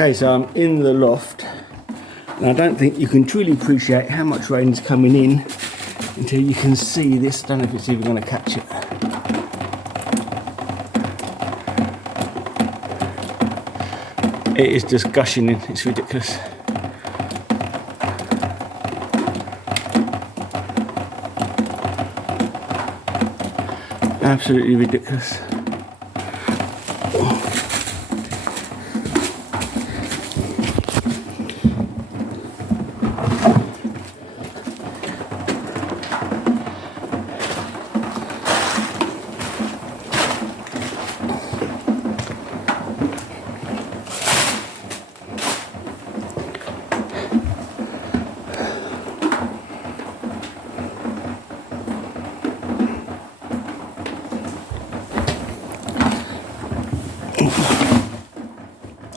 Okay, so I'm in the loft, and I don't think you can truly appreciate how much rain is coming in until you can see this. I don't know if it's even going to catch it. It is just gushing in, it's ridiculous. Absolutely ridiculous.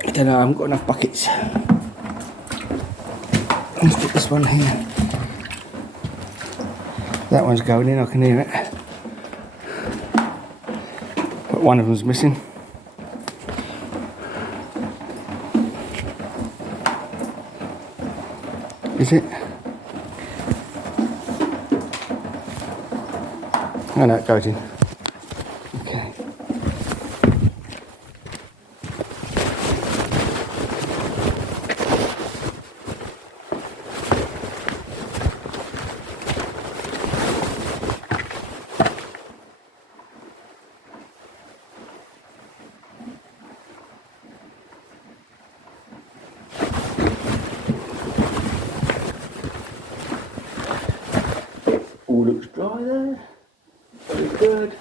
I don't know, I haven't got enough buckets. Let's put this one here. That one's going in, I can hear it. But one of them's missing. Is it? Oh no, it goes in. Okay. All looks dry there. Very good.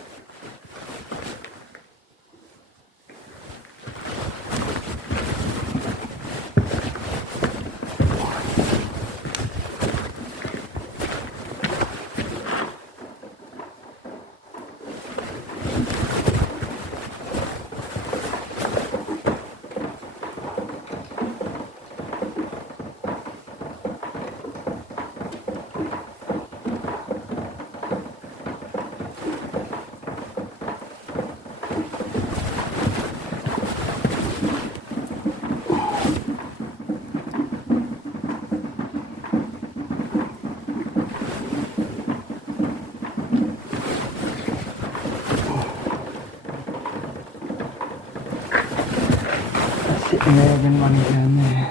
Sitting there and running down there.